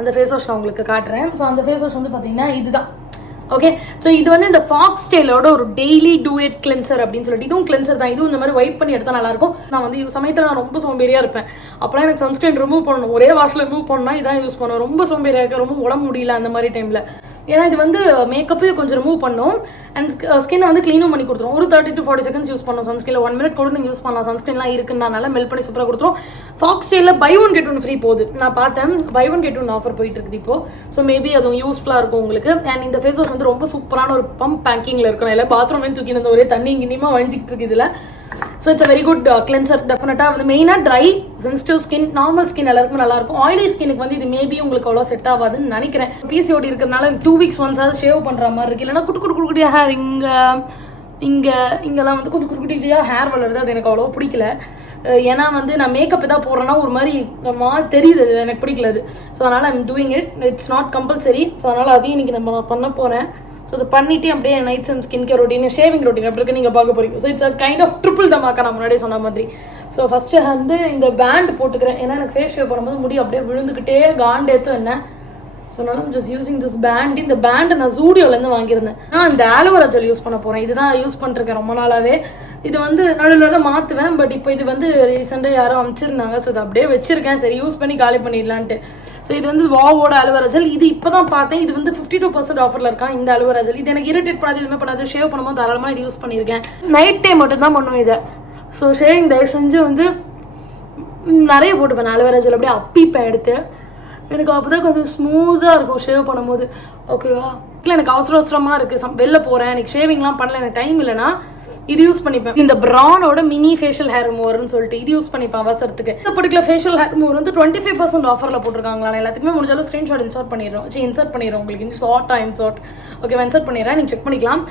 அந்த ஃபேஸ் வாஷ் நான் உங்களுக்கு காட்டுறேன். ஸோ அந்த ஃபேஸ் வாஷ் வந்து பார்த்தீங்கன்னா இதுதான். ஓகே, ஸோ இது வந்து இந்த ஃபாக்ஸ் டெயிலோட ஒரு டெய்லி டூயட் கிளென்சர் அப்படின்னு சொல்லிட்டு இதுவும் கிளென்சர் தான். இதுவும் இந்த மாதிரி வைப் பண்ணி எடுத்தால் நல்லாயிருக்கும். நான் வந்து சமயத்தில் நான் ரொம்ப சோம்பேறியாக இருப்பேன். அப்போலாம் எனக்கு சன்ஸ்கிரீன் ரிமூவ் பண்ணணும், ஒரே வாஷில் ரிமூவ் பண்ணணும், இதான் யூஸ் பண்ணுவேன். ரொம்ப சோம்பேறியாக இருக்க, ரொம்ப உடம்பு முடியல அந்த மாதிரி டைமில். ஏன்னா இது வந்து மேக்கப்பையும் கொஞ்சம் ரிமூவ் பண்ணும் அண்ட் ஸ்கின்னை வந்து க்ளீனும் பண்ணி கொடுத்துரும். ஒரு 30 to 40 செகண்ட்ஸ் யூஸ் பண்ணணும். சன்ஸ்கிரீனில் 1 minute கூட நீங்கள் யூஸ் பண்ணலாம். சன்ஸ்கிரீன்லாம் இருக்குன்னால மெல்ட் பண்ணி சூப்பராக கொடுத்துரும். ஃபாக்ஸ் டெயிலில் buy one get one free போகுது. நான் பார்த்தேன் buy one get one offer போயிட்டு இருக்குது இப்போ. ஸோ மேபி அதுவும் யூஸ்ஃபுல்லாக இருக்கும் உங்களுக்கு. அண்ட் இந்த ஃபேஸ் வாஷ் வந்து ரொம்ப சூப்பரான ஒரு பம்ப் பேக்கிங்கில் இருக்கணும். இல்லை பாத்ரூமே தூக்கி இந்த ஒரே தண்ணி இங்கினியமாக வழிஞ்சிக்கிட்டு இருக்குது இதில். So it's very good cleanser. டெஃபினட்டாக வந்து மெயினாக try sensitive skin, normal skin எல்லாருக்கும் நல்லாயிருக்கும். ஆயிலி ஸ்கினுக்கு வந்து இது மேபி உங்களுக்கு அவ்வளோ செட் ஆகாதுன்னு நினைக்கிறேன். பிசிஓடி இருக்கிறனால 2 weeks once ஆகுது ஷேவ் பண்ணுற மாதிரி இருக்கு. இல்லைன்னா குட்டியாக ஹேர் இங்கெல்லாம் வந்து கொஞ்சம் குட்டியாக ஹேர் வளருது. அது எனக்கு அவ்வளோ பிடிக்கல. ஏன்னா வந்து நான் மேக்கப் எதாவது போடுறேன்னா ஒரு மாதிரி தெரியுது, எனக்கு பிடிக்கல அது. ஸோ அதனால் I'm doing it. It's not compulsory. So அதனால் அதையும் இன்னைக்கு நம்ம பண்ண போகிறேன். ஸோ அதை பண்ணிவிட்டு அப்படியே nights and skin care routine shaving routine எப்படி இருக்கு நீங்கள் பார்க்க போகிறீங்க. So it's a kind of triple தமாக்கா நான் முன்னாடியே சொன்ன மாதிரி. ஸோ ஃபஸ்ட்டு வந்து இந்த பேண்ட் போட்டுக்கிறேன். ஏன்னா எனக்கு ஃபேஸ் ஷேவ் பண்ணும்போது முடி அப்படியே விழுந்துக்கிட்டே காண்டேத்தும் என்ன. ஸோ நான் ஜஸ்ட் யூஸிங் திஸ் பேண்ட். இந்த பேண்டை நான் ஜூடியோலேருந்து வாங்கியிருந்தேன். நான் இந்த ஆலோவேரா ஜெல் யூஸ் பண்ண போகிறேன். இதுதான் யூஸ் பண்ணிருக்கேன் ரொம்ப நாளாகவே. இது வந்து நடுவில் மாற்றுவேன். பட் இப்போ இது வந்து ரீசெண்டாக யாரும் அனுப்பிச்சிருந்தாங்க. ஸோ இதை அப்படியே வச்சிருக்கேன். சரி யூஸ் பண்ணி காலி பண்ணிடலான்ட்டு. ஸோ இது வந்து வாவோட அலோவேரா ஜெல். இது இப்போ தான் பார்த்தேன். இது வந்து 52% ஆஃபரில் இருக்கான் இந்த அலோவேரா ஜெல். இது எனக்கு இரிட்டேட் பண்ணாது, எதுவுமே பண்ணாது. ஷேவ் பண்ணும்போது தாராளமாக இது யூஸ் பண்ணியிருக்கேன். நைட் டைம் மட்டும் தான் பண்ணுவேன் இதை. ஸோ ஷேவிங் தயவு செஞ்சு வந்து நிறைய போட்டுப்பேன் அலோவேரா ஜெல். அப்படியே அப்பிப்பேன் எடுத்து. எனக்கு அப்போ தான் கொஞ்சம் ஸ்மூத்தாக இருக்கும் ஷேவ் பண்ணும்போது. ஓகேவா? இல்லை எனக்கு அவசரமாக இருக்குது, வெளில போகிறேன், எனக்கு ஷேவிங்லாம் பண்ணல, எனக்கு டைம் இல்லைன்னா இது யூஸ் பண்ணிப்பேன். இந்த பிரானோட மினி ஃபேஷியல் ஹேர் ரிமூவர்னு சொல்லிட்டு இது யூஸ் பண்ணிப்பேன் அவசரத்துக்கு. இந்த பர்டிகுலர் ஃபேஷியல் ஹேர் ரிமூவர் வந்து 25% ஆஃபரில் போட்டிருக்காங்களா. எல்லாத்துக்குமே முடிஞ்சாலும் ஸ்க்ரீன்ஷாட் இன்சர்ட் பண்ணிடுறோம் உங்களுக்கு ஷார்ட்டாக இன்சர்ட். ஓகேவா? இன்சர்ட் பண்ணிடுறேன், நீங்கள் செக் பண்ணிக்கலாம்.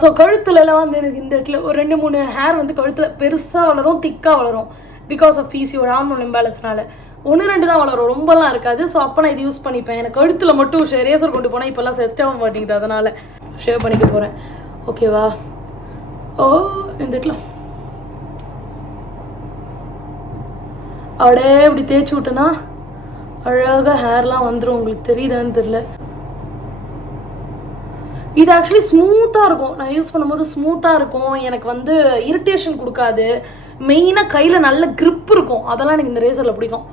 ஸோ கழுத்துலலாம் வந்து எனக்கு இந்த இடத்துல ஒரு 2-3 ஹேர் வந்து கழுத்தில் பெருசாக வளரும், திக்காக வளரும். பிகாஸ் ஆஃப் பிசிஓ ஹார்மோன் இம்பேலன்ஸ்னால 1-2 தான் வளரும், ரொம்பலாம் இருக்காது. ஸோ அப்போ நான் இது யூஸ் பண்ணிப்பேன். எனக்கு கழுத்தில் மட்டும் ரேசர் கொண்டு போனால் இப்போல்லாம் செட் ஆக மாட்டேங்குது, அதனால் ஷேவ் பண்ணிக்க போகிறேன். ஓகேவா? ஓ இந்த இடத்துல அப்படியே இப்படி தேய்ச்சி விட்டேன்னா அழகாக ஹேர்லாம் வந்துடும். உங்களுக்கு தெரியுதான்னு தெரியல. இது ஆக்சுவலி ஸ்மூத்தாக இருக்கும். நான் யூஸ் பண்ணும்போது ஸ்மூத்தாக இருக்கும். எனக்கு வந்து இரிட்டேஷன் கொடுக்காது. மெயினாக கையில் நல்ல கிரிப் இருக்கும். அதெல்லாம் எனக்கு இந்த ரேசரில் பிடிக்கும்.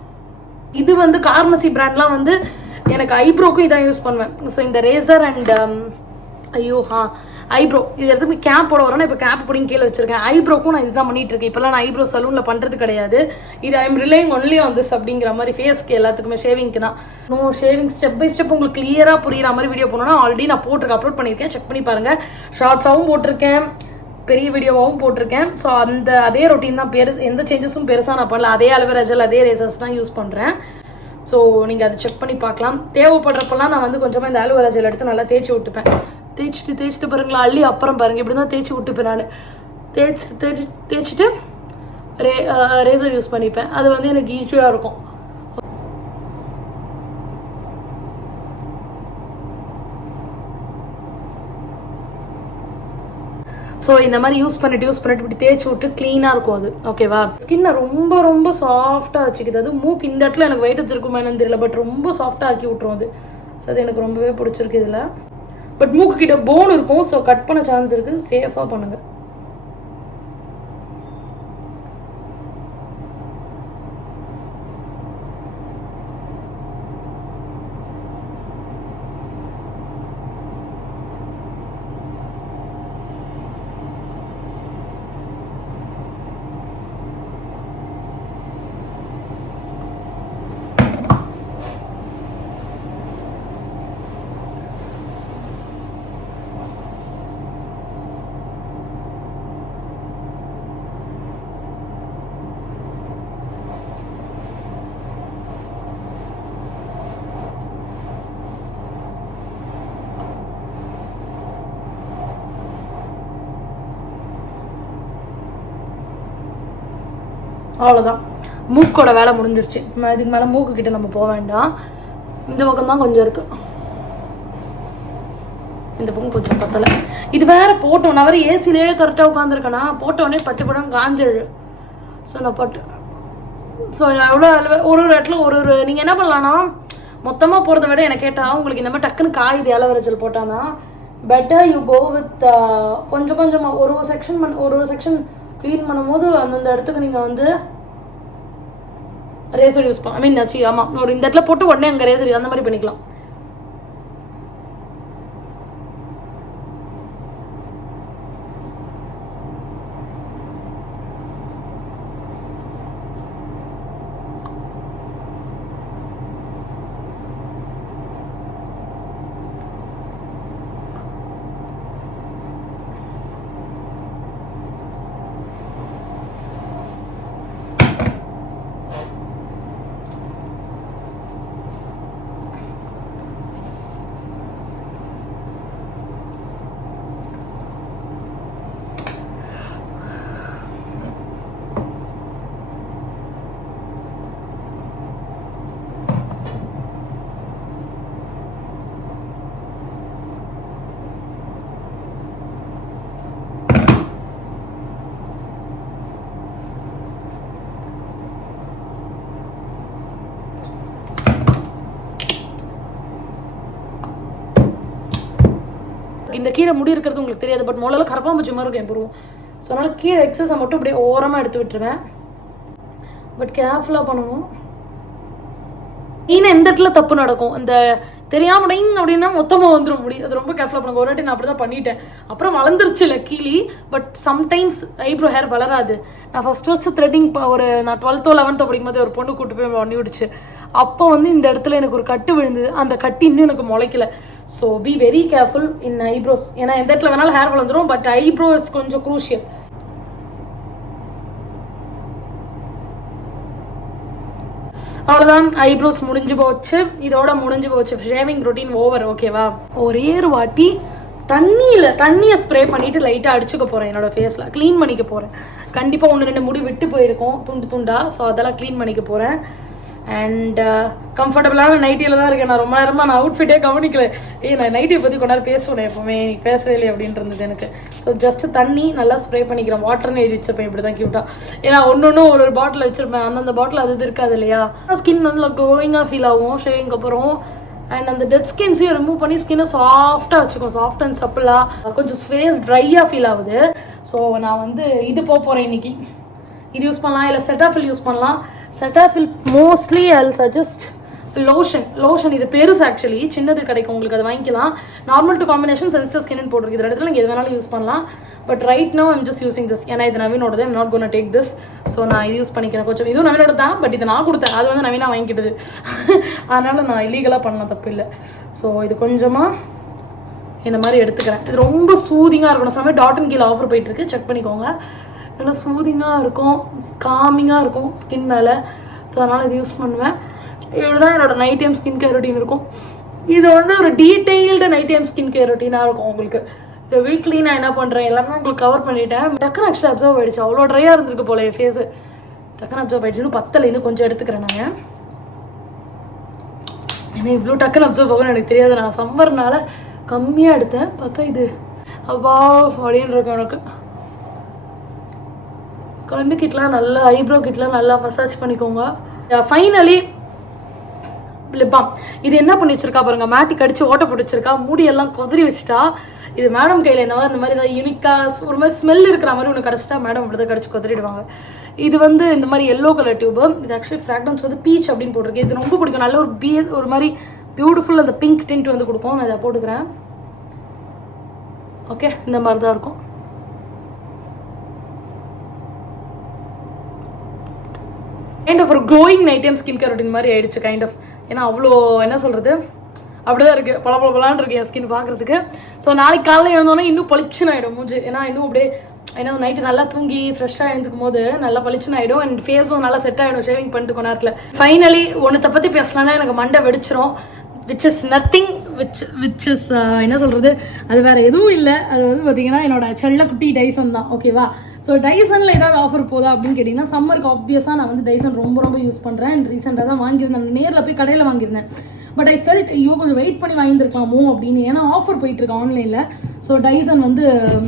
இது வந்து கார்மசி பிராண்ட்லாம் வந்து எனக்கு ஐப்ரோக்கும் இதான் யூஸ் பண்ணுவேன். ஸோ இந்த ரேசர் அண்ட் ஐப்ரோ இது எதுவுமே கேப் போட வரேன்னா இப்போ கேப் பிடிங்க கீழே வச்சிருக்கேன். ஐப்ரோக்கும் நான் இதுதான் பண்ணிட்டு இருக்கேன். இப்போல்லாம் நான் ஐப்ரோ சலூனில் பண்ணுறது கிடையாது. இது ஐம் ரிலைங் ஒன்லி ஆன் திஸ் அப்படிங்கிற மாதிரி ஃபேஸ்க்கு எல்லாத்துக்குமே ஷேவிங்க்கு தான். ஷேவிங் ஸ்டெப் பை ஸ்டெப் உங்களுக்கு கிளியராக புரியுற மாதிரி வீடியோ போனோன்னா ஆல்ரெடி நான் போட்டிருக்கேன், அப்லோட் பண்ணியிருக்கேன், செக் பண்ணி பாருங்கள். ஷார்ட்ஸாகவும் போட்டிருக்கேன், பெரிய வீடியோவாகவும் போட்டிருக்கேன். ஸோ அதே ரொட்டீன் தான், எந்த சேஞ்சஸும் பெருசாக நான் பண்ணல. அதே அலோவேரா ஜெல் அதே ரேசர்ஸ் தான் யூஸ் பண்ணுறேன். ஸோ நீங்கள் அதை செக் பண்ணி பார்க்கலாம். தேவைப்படுறப்பெல்லாம் நான் வந்து கொஞ்சமாக இந்த அலோவேரா ஜெல் எடுத்து நல்லா தேய்ச்சி விட்டுப்பேன். தேய்ச்சிட்டு பாருங்களா, அள்ளி அப்புறம் பாருங்கள் இப்படி தான் தேய்ச்சி விட்டுப்பேன். நான் தேய்ச்சிட்டு ரேசர் யூஸ் பண்ணிப்பேன். அது வந்து எனக்கு ஈஸியாக இருக்கும். ஸோ இந்த மாதிரி யூஸ் பண்ணிட்டு இப்படி தேய்ச்சி விட்டு க்ளீனாக இருக்கும் அது. ஓகேவா? ஸ்கின்னை ரொம்ப ரொம்ப சாஃப்டாக வச்சுக்குது. அது மூக்கு இந்த இடத்துல எனக்கு வெயிட் வச்சிருக்குமா என்னன்னு தெரியல, பட் ரொம்ப சாஃப்டாக ஆக்கி விட்டுரும் அது. ஸோ அது எனக்கு ரொம்பவே பிடிச்சிருக்கு இதில். பட் மூக்கு கிட்ட போன் இருக்கும், ஸோ கட் பண்ண சான்ஸ் இருக்குது. சேஃபாக பண்ணுங்கள். அவ்வளோதான், மூக்கோட வேலை முடிஞ்சிருச்சு. இதுக்கு மேலே மூக்கு கிட்ட நம்ம போக வேண்டாம். இந்த பக்கம் தான் கொஞ்சம் இருக்கு, இந்த பக்கம் கொஞ்சம் பத்தலை. இது வேற போட்டோம், நான் வேறு ஏசிலேயே கரெக்டாக உட்காந்துருக்கேன்னா போட்டோடனே பட்டு படம் காஞ்சிடுது. ஸோ நான் ஸோ எவ்வளோ ஒரு இடத்துல நீங்கள் என்ன பண்ணலான்னா மொத்தமாக போகிறத விட எனக்கு கேட்டால் உங்களுக்கு இந்த மாதிரி டக்குன்னு காயுது அலோவேரா ஜெல் போட்டான்னா பெட்டர் யூ கோ வித் கொஞ்சம் கொஞ்சமாக ஒரு செக்ஷன் க்ளீன் பண்ணும்போது அந்தந்த இடத்துக்கு நீங்கள் வந்து ரேசர் யூஸ் பண்ண ஆமாம் இந்த இடத்துல போட்டு உடனே அங்கே ரேசர் அந்த மாதிரி பண்ணிக்கலாம். இந்த கீழே முடி இருக்கிறது உங்களுக்கு தெரியாது, பட் முதல்ல கரப்பாம்பூச்சி மாதிரி இருக்கும் என் புருவம். ஸோ அதனால் கீழே எக்ஸஸை மட்டும் அப்படியே ஓரமாக எடுத்து விட்டுருவேன். பட் கேர்ஃபுல்லாக பண்ணணும். மெயினாக எந்த இடத்துல தப்பு நடக்கும், இந்த தெரியாம அப்படின்னா மொத்தமாக வந்துடும் முடி. அது ரொம்ப கேர்ஃபுல்லாக பண்ணுங்க. ஒரு வாட்டி நான் அப்படி தான் பண்ணிட்டேன். அப்புறம் வளர்ந்துருச்சு luckily. But sometimes eyebrow hair வளராது. நான் ஃபர்ஸ்ட் த்ரெட்டிங் நான் 12th 11th படிக்கும்போது ஒரு பொண்ணு கூட்டு போய் பண்ணி விடுச்சு. அப்போ வந்து இந்த இடத்துல எனக்கு ஒரு கட்டு விழுந்தது. அந்த கட்டு இன்னும் எனக்கு முளைக்கல. So be very careful in eyebrows. ஏன்னா எந்த இடத்துல வேணாலும் ஹேர் வளர்ந்துடும், பட் ஐப்ரோஸ் கொஞ்சம் க்ரூஷியல். அவ்வளோதான், ஐப்ரோஸ் முடிஞ்சு போச்சு. இதோட முடிஞ்சு போச்சு ஷேவிங் ரொட்டீன் ஓவர். ஓகேவா? ஒரே ஒரு வாட்டி தண்ணியை ஸ்ப்ரே பண்ணிட்டு லைட்டாக அடிச்சுக்க போகிறேன். என்னோட ஃபேஸில் க்ளீன் பண்ணிக்க போகிறேன். கண்டிப்பாக 1-2 முடி விட்டு போயிருக்கோம் துண்டா. ஸோ அதெல்லாம் க்ளீன் பண்ணிக்க போகிறேன். அண்ட் கம்ஃபர்டபுளான நைட்டியில் தான் இருக்கேன். நான் ரொம்ப நேரமாக நான் அவுட்ஃபிட்டே கவனிக்கல. நான் நைட்டியை பற்றி கொண்டாரு பேசுவேன் எப்போவுமே, நீ பேசவே இல்லை அப்படின்ட்டு இருந்தது எனக்கு. ஸோ ஜஸ்ட் தண்ணி நல்லா ஸ்ப்ரே பண்ணிக்கிறேன். வாட்டர்னு எழுதி வச்சிருப்பேன் இப்படி தான் க்யூட்டாக. ஏன்னா ஒன்று ஒரு பாட்டில் வச்சிருப்பேன். அந்தந்த பாட்டில் அது இருக்காது இல்லையா? ஸ்கின் வந்து க்ளோயிங்காக ஃபீல் ஆகும் ஷேவிங்க்கு அப்புறம். அண்ட் அந்த டெட் ஸ்கின்ஸையும் ரிமூவ் பண்ணி ஸ்கின்னை சாஃப்டாக வச்சுக்கோம். சாஃப்ட் அண்ட் சப்பிளாக. கொஞ்சம் ஃபேஸ் ட்ரையாக ஃபீல் ஆகுது. ஸோ நான் வந்து இது போகிறேன் இன்னைக்கு. இது யூஸ் பண்ணலாம், இல்லை செட்டாஃபில் யூஸ் பண்ணலாம். Cetaphil mostly I suggest lotion. இது பெருசு ஆக்சுவலி, சின்னது கிடைக்கும் உங்களுக்கு, அது வாங்கிக்கலாம். Normal to combination sensitive skin போட்டுருக்கு. இது இடத்துல நீங்கள் எது வேணாலும் யூஸ் பண்ணலாம். But right now I'm just using this. ஏன்னா இது நவீனோடது. I'm not gonna take this. So நான் இது யூஸ் பண்ணிக்கிறேன். கொஞ்சம் இதுவும் நவீனோட தான், பட் இது நான் கொடுத்தேன். அது வந்து நவீனா வாங்கிக்கிட்டது. அதனால் நான் இல்லீகலாக பண்ணலாம், தப்பு இல்லை. ஸோ இது கொஞ்சமாக இந்த மாதிரி எடுத்துக்கிறேன். இது ரொம்ப சூதிங்காக இருக்கணும். சமயம் டாட் கீழே ஆஃபர் போயிட்டுருக்கு, செக் பண்ணிக்கோங்க. நல்லா சூதிங்காக இருக்கும், காமிங்காக இருக்கும் ஸ்கின் மேலே. ஸோ அதனால் இது யூஸ் பண்ணுவேன். இப்படி தான் என்னோட night time skin care routine இருக்கும். இது வந்து ஒரு detailed night time skin care ரொட்டீனாக இருக்கும் உங்களுக்கு. இந்த வீக்லி நான் என்ன பண்ணுறேன் எல்லாமே உங்களுக்கு கவர் பண்ணிட்டேன். டக்குன்னு ஆக்சுவலி அப்சர்வ் ஆகிடுச்சு. அவ்வளோ ட்ரையாக இருந்திருக்கு போல என் ஃபேஸு. டக்குன்னு அப்சர்வ் ஆகிடுச்சு. இன்னும் 10 இன்னும் கொஞ்சம் எடுத்துக்கிறேன் நாங்கள். ஏன்னா இவ்வளோ டக்குன்னு அப்சர்வ் ஆகணும்னு எனக்கு தெரியாது. நான் சம்மர்னால கம்மியாக எடுத்தேன். பார்த்தா இது அப்பா அப்படின்னு இருக்கும் எனக்கு. கண்ணு கிட்டலாம் நல்லா, ஐப்ரோ கிட்டலாம் நல்லா மசாஜ் பண்ணிக்கோங்க. Finally lip balm. இது என்ன பண்ணி வச்சிருக்கா பாருங்க, மேட்டிக் அடிச்சு ஓட்ட போட்டு வச்சிருக்கா. மூடியெல்லாம் கொதறி வச்சுட்டா. இது மேடம் கையில் இந்த மாதிரி ஏதாவது யூனிக்காக ஒரு மாதிரி ஸ்மெல் இருக்கிற மாதிரி ஒன்று கிடச்சிட்டா மேடம் இப்படி கடிச்சு கொதறிடுவாங்க. இது வந்து இந்த மாதிரி எல்லோ கலர் டியூபு. இது ஆக்சுவலி ஃப்ராக்ரன்ஸ் வந்து பீச் அப்படின்னு போட்டிருக்கு. இது ரொம்ப பிடிக்கும். நல்ல ஒரு மாதிரி பியூட்டிஃபுல் அந்த பிங்க் டிண்ட் வந்து கொடுக்கும். நான் இதை போட்டுக்கிறேன். ஓகே, இந்த மாதிரி தான் இருக்கும். கைண்ட் ஆஃப் ஒரு glowing night time skin care routine மாதிரி ஆயிடுச்சு கைண்ட் ஆஃப். ஏன்னா அவ்வளோ என்ன சொல்கிறது, அப்படிதான் இருக்குது. பளபளன்னு இருக்குது என் ஸ்கின் பார்க்குறதுக்கு. ஸோ நாளைக்கு காலையில் எழுந்தோன்னா இன்னும் பளிச்சுன்னு ஆகிடும் மூஞ்சி. ஏன்னா இன்னும் அப்படியே ஏன்னா நைட்டு நல்லா தூங்கி ஃப்ரெஷ்ஷாக எழுந்துக்கும் போது நல்லா பளிச்சுன்னு ஆகிடும். அண்ட் ஃபேஸும் நல்லா செட் ஆகிடும் ஷேவிங் பண்ணிட்டு கொஞ்ச நேரத்தில். ஃபைனலி ஒன்றத்தை பற்றி பேசலான்னா எனக்கு மண்டை வெடிச்சிரும். Which is nothing which is என்ன சொல்கிறது, அது வேறு எதுவும் இல்லை. அது வந்து பார்த்தீங்கன்னா என்னோட செல்லக்குட்டி டைசன் தான். ஓகேவா? ஸோ டைசனில் ஏதாவது ஆஃபர் போதா அப்படின்னு கேட்டிங்கன்னா, சம்மருக்கு ஆப்வியஸாக நான் வந்து டைசன் ரொம்ப யூஸ் பண்ணுறேன். அண்ட் ரீசெண்டாக தான் வாங்கியிருந்தேன். நேரில் போய் கடையில் வாங்கியிருந்தேன். பட் ஐ ஃபெல்ட் கொஞ்சம் வெயிட் பண்ணி வாங்கியிருக்கலாமோ அப்படின்னு. ஏன்னா ஆஃபர் போயிட்டுருக்கு ஆன்லைனில். ஸோ டைசன் வந்து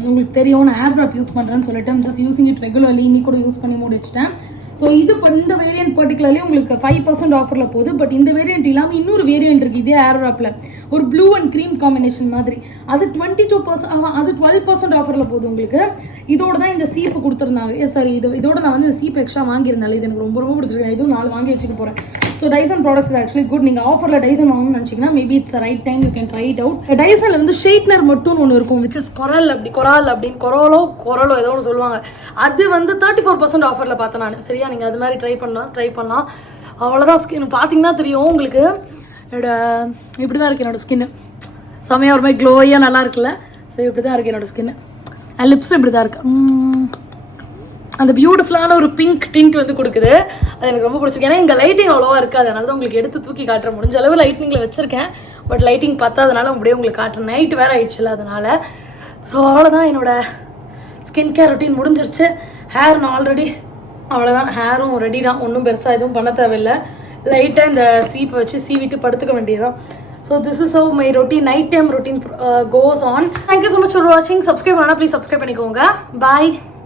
உங்களுக்கு தெரியும், நான் ஏர் ட்ராப் யூஸ் பண்ணுறேன்னு சொல்லிட்டு ஜஸ்ட் யூஸிங் இட் ரெகுலர்லி. இன்னைக்கு கூட யூஸ் பண்ணி மூடி வச்சுட்டேன். ஸோ இது இந்த வேரியன்ட் பர்டிகுலர்லி உங்களுக்கு 5% ஆஃபரில் போகுது. பட் இந்த வேரியன்ட் இல்லாமல் இன்னொரு வேரியன்ட் இருக்குது இதே ஏர் ட்ராப்பில், ஒரு ப்ளூ அண்ட் க்ரீம் காம்பினேஷன் மாதிரி. அது 22%, அது 12% ஆஃபரில் போகுது உங்களுக்கு. இதோட தான் இந்த சீப்பு கொடுத்துருந்தாங்க. சாரி, இதோட நான் வந்து இந்த சீப்பு எக்ஸ்ட்ரா வாங்கியிருந்தேன். இது எனக்கு ரொம்ப பிடிச்சிருக்கு. இதுவும் 4 வாங்கி வச்சுக்க போகிறேன். So Dyson products is actually good. நீங்கள் ஆஃபரில் டைசன் வாங்கணும்னு நினச்சிங்கன்னா maybe it's right time, you can try it out. டைசனில் வந்து ஷேட்னர் மட்டும் ஒன்று இருக்கும், விச் இஸ் கொரல் அப்படின்னு கொரலோ ஏதோ ஒன்று சொல்லுவாங்க. அது வந்து 34% ஆஃபரில் பார்த்தேன் நான். சரியா? நீங்கள் அது மாதிரி ட்ரை பண்ணலாம். அவ்வளோதான். ஸ்கின் பார்த்தீங்கன்னா தெரியும் உங்களுக்கு. இப்படி தான் இருக்குது என்னோடய ஸ்கின்னு. செமையாக ஒரு மாதிரி க்ளோயாக நல்லா இருக்குல்ல? ஸோ இப்படி தான் இருக்குது என்னோடய ஸ்கின்னு. அண்ட் லிப்ஸும் இப்படி தான் இருக்குது. அந்த பியூட்டிஃபுல்லான ஒரு பிங்க் டிண்ட் வந்து கொடுக்குது. அது எனக்கு ரொம்ப பிடிச்சிருக்கு. ஏன்னா இங்கே லைட்டிங் அவ்வளோவா இருக்காது. அதனால தான் உங்களுக்கு எடுத்து தூக்கி காட்டுற முடிஞ்ச அளவு லைட்டிங்கில் வச்சுருக்கேன். பட் லைட்டிங் பார்த்தாதனால அப்படியே உங்களுக்கு காட்டுறேன். நைட் வேறு ஆயிடுச்சுல அதனால. ஸோ அவ்வளோதான், என்னோட ஸ்கின் கேர் ரொட்டீன் முடிஞ்சிருச்சு. ஹேர் நான் ஆல்ரெடி அவ்வளோதான். ஹேரும் ரெடி தான். ஒன்றும் பெருசாக எதுவும் பண்ண தேவையில்லை. லைட்டாக இந்த சீப்பை வச்சு சீவிட்டு படுத்துக்க வேண்டியதுதான். So this is how my night time routine goes on. Thank you so much for watching. Subscribe பண்ணா please subscribe பண்ணிக்கோங்க. Bye.